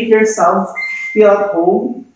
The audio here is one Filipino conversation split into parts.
Make yourselves feel at home,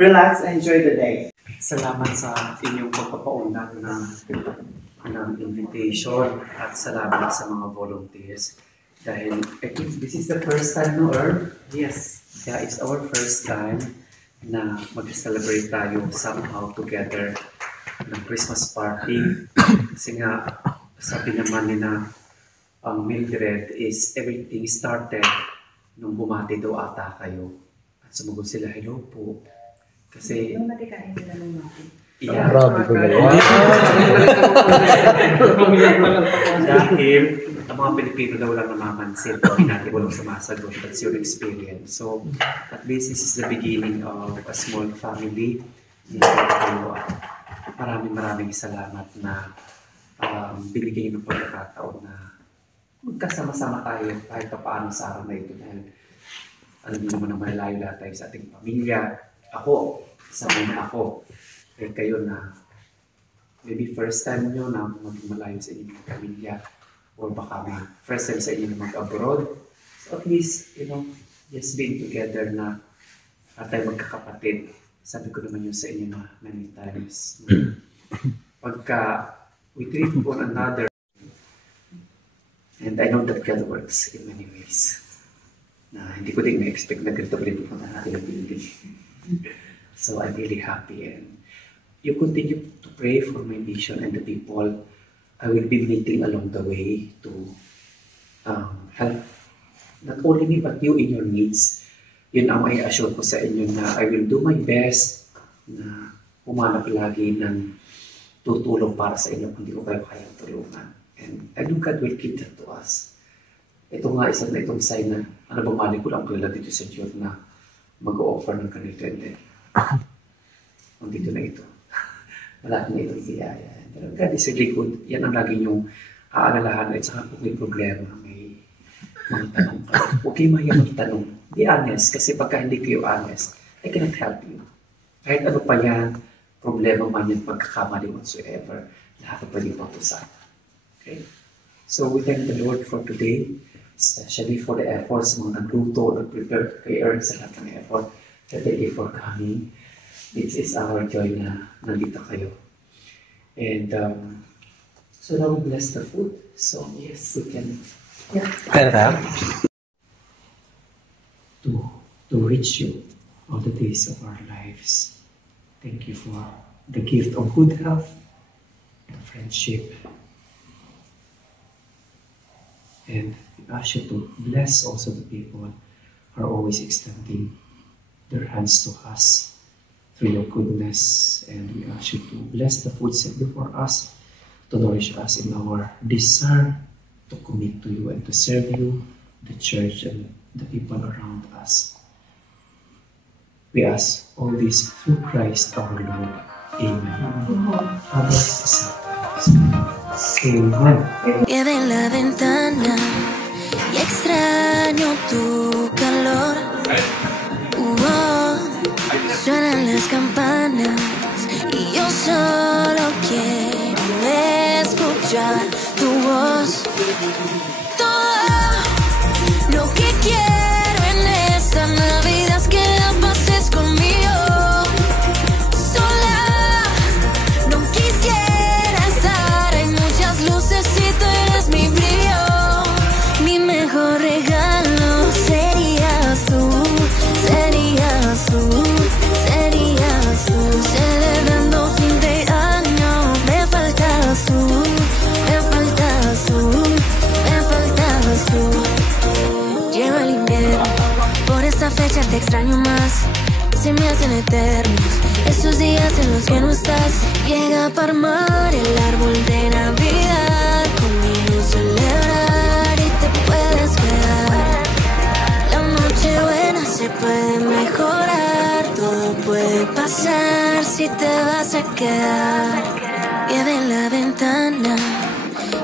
relax, and enjoy the day. Salamat sa inyong pagpapaunlak ng invitation at salamat sa mga volunteers. Dahil I think this is the first time, no, Earl? Yes. Yeah, it's our first time na mag-celebrate tayo somehow together ng Christmas party. Kasi nga, sabi naman nila, ang Mildred is everything started nung bumati daw ata kayo. At sumagot sila, hello po. Kasi... Nung matikain nila nung mati. Yeah. Grabe ko na yun. Dahil ang mga Pilipino daw lang namamansin kung natin walang sumasagot. That's your experience. So, at least this is the beginning of a small family. Maraming salamat na binigay ng pagkakataon na magkasama-sama tayo kahit paano sa araw na ito. Dahil alam niyo naman na malayo lahat tayo sa ating pamilya. Ako, sanay na ako. Eh kayo na maybe first time nyo na maging malayo sa inyong pamilya or baka may first time sa inyo na mag-abroad. So at least, you know, just being together na tayo magkakapatid. Sabi ko naman yun sa inyo na many times. Pagka we treat one another, and I know that God works in many ways. Na hindi ko din na-expect na ganito pa rin pupunta natin ang building. So I'm really happy, and you continue to pray for my mission and the people I will be meeting along the way to help not only me but you in your needs. Yun ang i-assure ko sa inyo na I will do my best na humanap lagi ng tutulong para sa inyo kung di ko kayo kayang tulungan. And I know God will give that to us. Ito nga, isa na itong sign na bumalik ko lang kilala dito sa Diyos na mag-o-offer ng ganito and then kung dito na ito. Wala na itong biyaya. Pero God is really good. Yan ang lagi niyong aalalahan at saka kung may problema, may mga tanong kayo. Huwag kayo mahiya magtanong. Be honest, kasi pagka hindi kayo honest, I cannot help you. Kahit ano pa yan, problema man yan, pagkakamali whatsoever, lahat na pwede pag-usapan. Okay? So we thank the Lord for today, especially for the efforts mga nagluto, nag-prepare kay Earth sa lahat ng effort that they gave for coming. It is our joy na nandito kayo. And so now we bless the food. So yes, we can to reach you all the days of our lives. Thank you for the gift of good health and friendship. And we ask you to bless also the people who are always extending their hands to us through your goodness. And we ask you to bless the food set before us, to nourish us in our desire to commit to you and to serve you, the church, and the people around us. We ask all this through Christ our Lord. Amen. Father, Amen. Quedé en la ventana y extraño tu calor. Suenan las campanas y yo solo quiero escuchar tu voz. Todo lo que quiero en esta Navidad es que la pases conmigo. Sola no quisiera estar, hay muchas luces y tú eres mi brillo. Mi mejor regalo serías tú, serías tú, serías tú. Celebrando fin de año, me faltas tú, me faltas tú, me faltas tú. Lleva el invierno, por esta fecha te extraño más. Se me hacen eternos esos días en los que no estás. Llega para armar el árbol de Navidad, conmigo celebrar y te puedes quedar. La noche buena se puede mejorar, todo puede pasar si te vas a quedar. Quedé en la ventana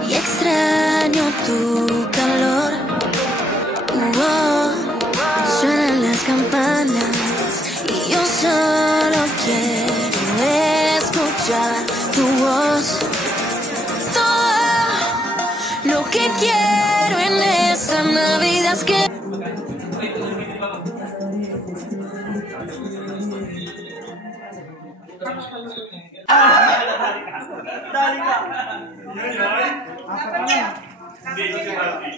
y extraño tu calor. Suenan las campanas y yo solo quiero escuchar tu voz. Todo lo que quiero en esta Navidad es que Dali ka. Hindi, si Marty.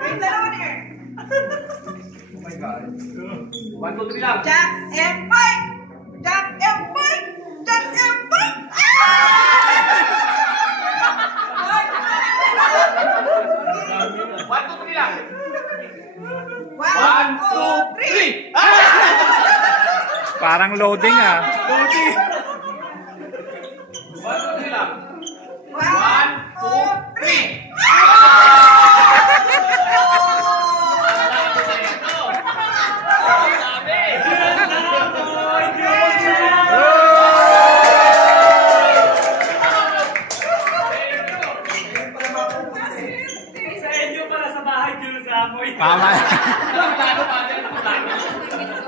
Wait, dalawa na yan. Oh my God. 1, 2, 3 lang. Jack and Mike! Jack and Mike! Jack and Mike! 1, 2, 3 lang. 1, 2, 3! Parang loading ah. 1, 2, 3 lang. 1, 2, 3.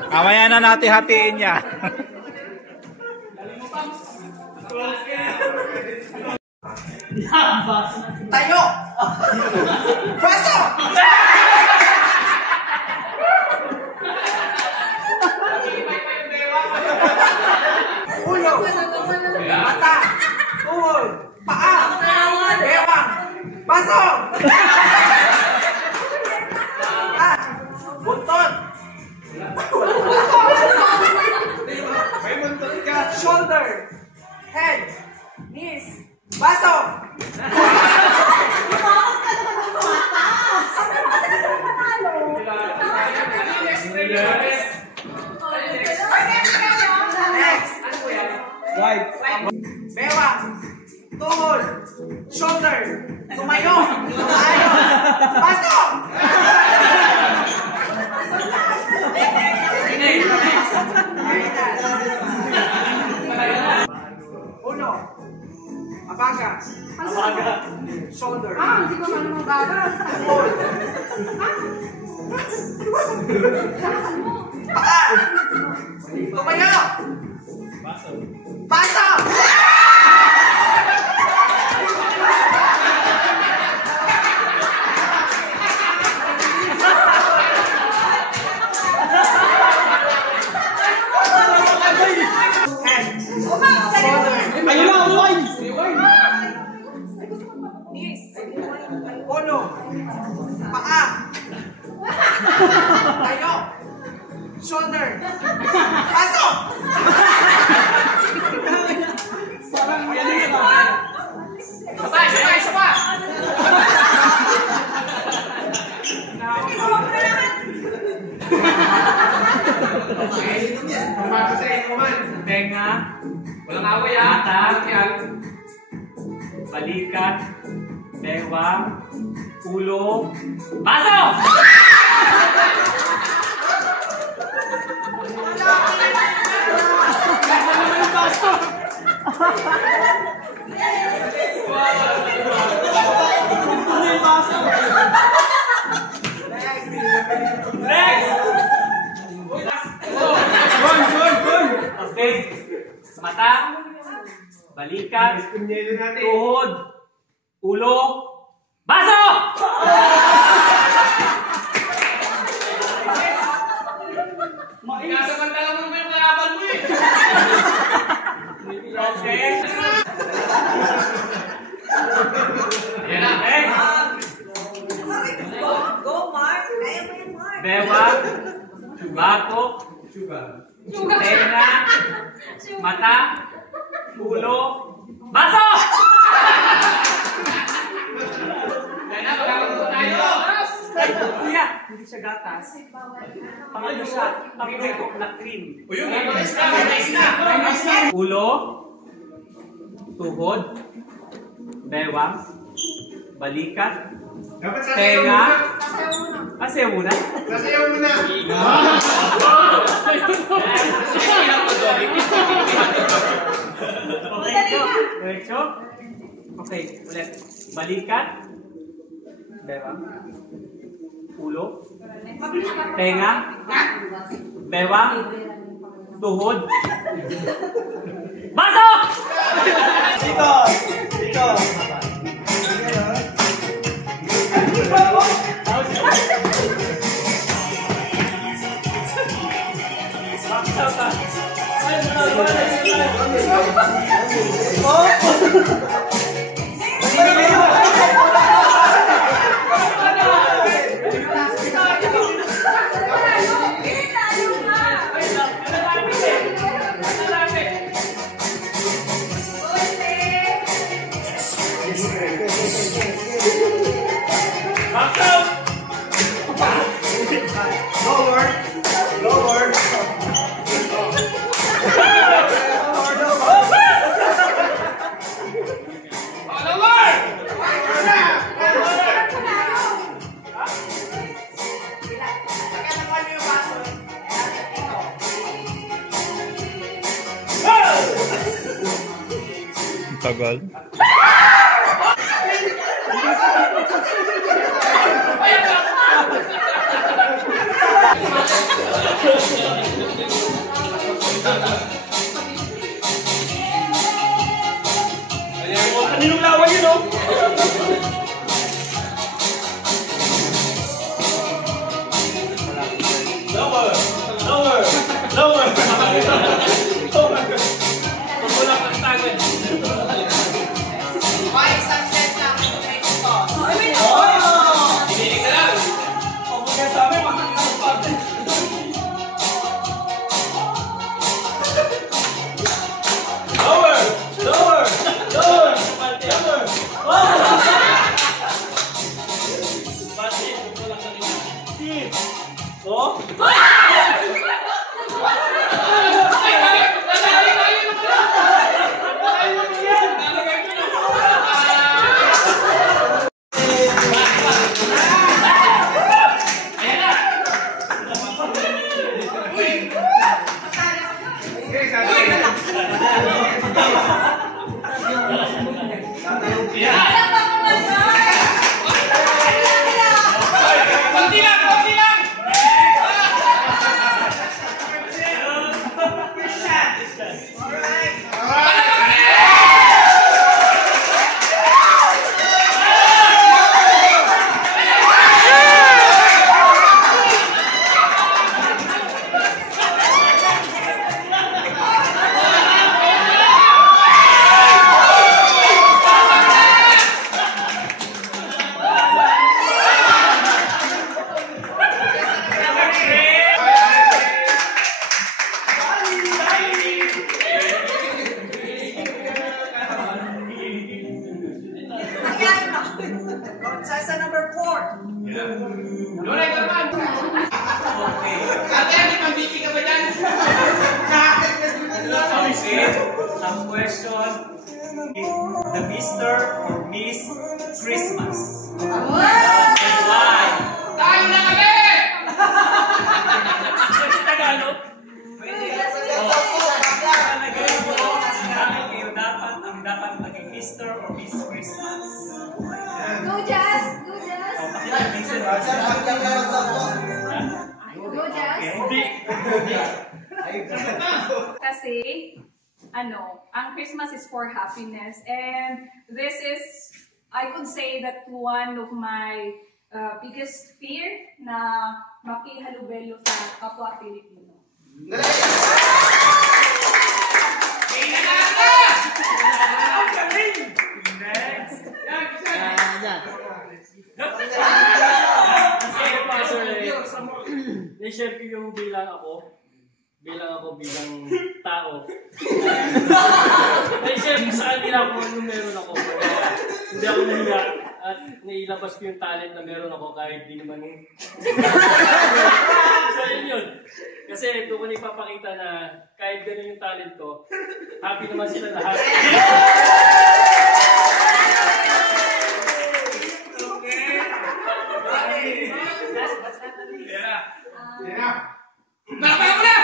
Mamaya na natin hatiin niya. Tayo! Baso! Ulo! Mata! Tuhod! Paa! Bewang! Baso! Buntot! Shoulder! Head! Knees! Baso! Right. Bewang! Tuhod! Shoulder! Tumayo! Tumayo! Baso! Uno! Abaga! Shoulder! Hindi ko man mabagas. Tuhod! Paa! Tumayo! Baso! Uno, paa, tayo, shoulder, baso! Sabay! Tenga. Walang away ah. Mata. Balikat. Bewang. Ulo. Baso! Next! Okay. Mata. Balikat. Tuhod. Ulo. Baso! Sinasamantala mo naman yung kalaban mo eh. Okay. Ayan na. Okay. Go, Mark! Kaya mo yan, Mark! Bewang. Batok. Tenga. Mata. Ulo. Baso! Yan na, magkakagulo tayo. Kuya, hindi siya gatas. Pangalo siya, pang-iwekok na cream. Ulo, tuhod, bewang, balikat, tenga. Sasayaw muna. Sasayaw muna! Diretso. Okay, ulit. Balikat, bewang, ulo, tenga, bewang, tuhod, baso! Dito! Ay, Tagal. Kaninong lawan yun, oh? Lower! Lower! Lower! Walang pagtagal. May isang set lang ng tomato sauce. Hindi ka lang. Kung kaya sa amin, makakasang parte. Lower! Lower! Lower! Lower! Pati, walang kanina. Oh? Contestant number 4. Loray ka naman! Ate, hindi pambiti ka ba dyan? Ang question is the Mr. or Miss Christmas. Why? Tayo na kami! Tagalog? Pwede. Talagay mo kayo dapat maging Mr. or Miss Christmas. Go Jazz! Go Jazz! Go Jazz! Hindi. Kasi, ang Christmas is for happiness, and this is, I could say that one of my biggest fear na makihalubelo sa kapwa Pilipino. Next. Na-share ko yung bilang ako bilang tao. Na-share ko sa kanila kung ano meron ako. Hindi ako nahiya at nailabas ko yung talent na meron ako kahit di naman so yun. Kasi doon ko na ipapakita na kahit ganun yung talent ko, happy naman sila lahat. Nakapaya mo na!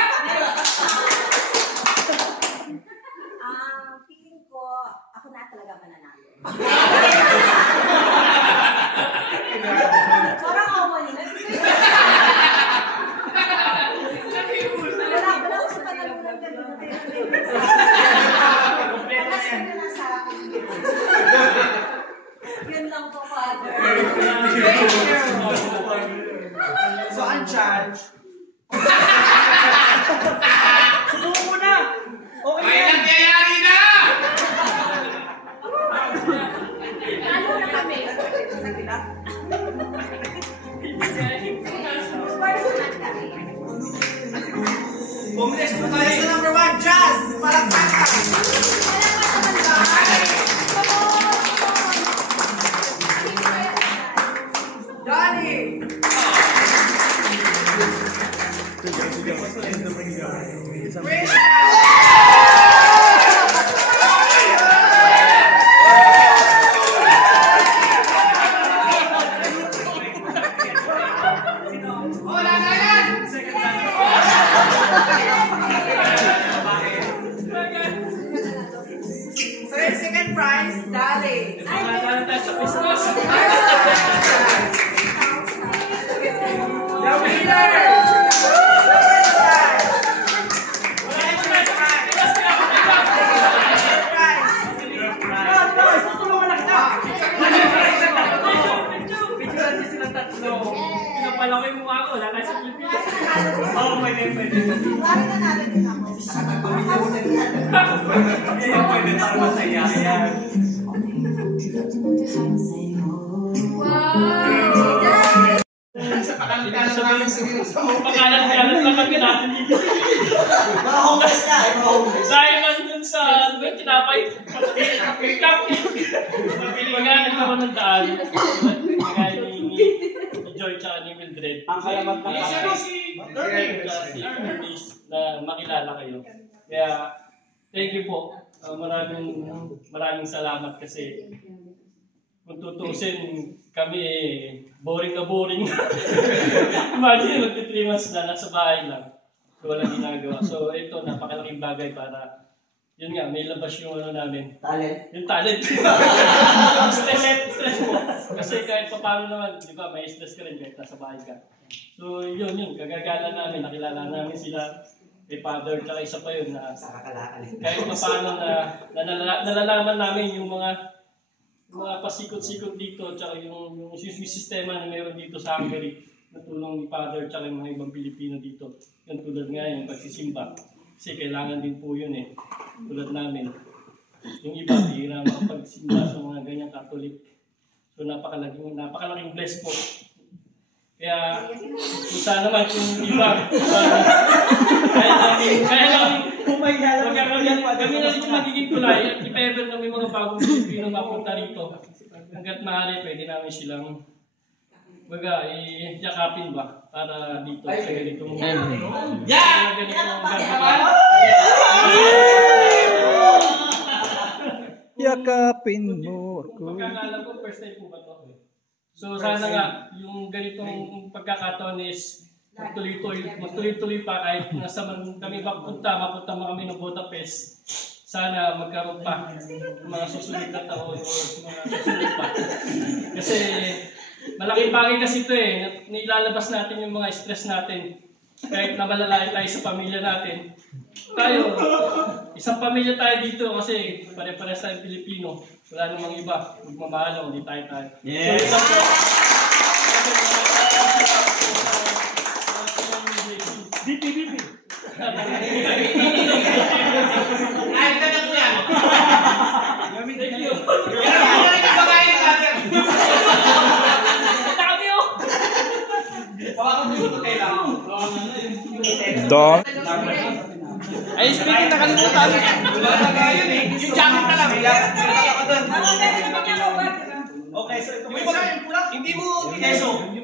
Feeling ko, ako na talaga mananalo. Parang ako manina. Wala ko sa panalunan ganun. Mas ko na sa akin. Yun lang po, Father. So, ang charge. Subukan mo na! Okay May yan! nangyayari na! Lalo na kami. Bumili sa number 1, Jazz! Palakpakan! Johnny! Second prize, Dali. The winner! Pinapalaki mo ako, wala tayo sa Pilipinas. Oo, pwede. Pwede para masaya. Ayan. Pakalat-kalat lang kami natin dito. Mahugas na, mahugas. Dahil nandun sa tinapay, magalit naman ng daan. Magalit ni Joy tsaka ni Mildred. Ang kalamat na si Ernest na makilala kayo. Kaya, thank you po. Maraming salamat kasi kung tutusin kami boring na boring. Imagine, magti-3 months na nasa bahay lang. Walang ginagawa. So, ito, napakalaking bagay para yun nga, may labas yung ano namin. Talent. Yung talent. Stress mo. Kasi kahit pa paano naman, di ba, may stress ka rin kahit nasa bahay ka. So, yun, kagagala namin, nakilala namin sila. Kay Father, tsaka isa pa yun na kahit pa paano na nalalaman namin yung mga pasikot-sikot dito, tsaka yung sistema na meron dito sa Hungary, na tulong ni Father, tsaka yung mga ibang Pilipino dito. Yung tulad nga yung pagsisimba. Kasi kailangan din po yun tulad namin. Yung iba, hira makapagsimba sa mga ganyang Catholic. So napakalaking bless po. Kaya, kung saan naman kung iba, kami na rin magiging tulay at ipa-ever na may mga bagong Pilipino mapunta rito. Hanggat maaari, pwede namin silang yakapin ba para dito sa ganitong yakapin mo ako. Pagkakala ko, first time po ba ito? So sana nga, yung ganitong pagkakataon is magtuloy-tuloy pa kahit nasa kami mapunta kami ng Budapest. Sana magkaroon pa ng mga susunod na taon o mga susunod pa. Kasi malaking bagay kasi ito nilalabas natin yung mga stress natin. Kahit na malalayo tayo sa pamilya natin. Tayo, isang pamilya tayo dito kasi pare-pares tayong Pilipino. Wala namang iba. Magmamahal, hindi tayo. Yes! BP. Ay, tanong mo yan. Thank you. Don. Ay, speaking na kalimutan. Yung jacket na lang. Okay, so ito. Hindi mo, keso.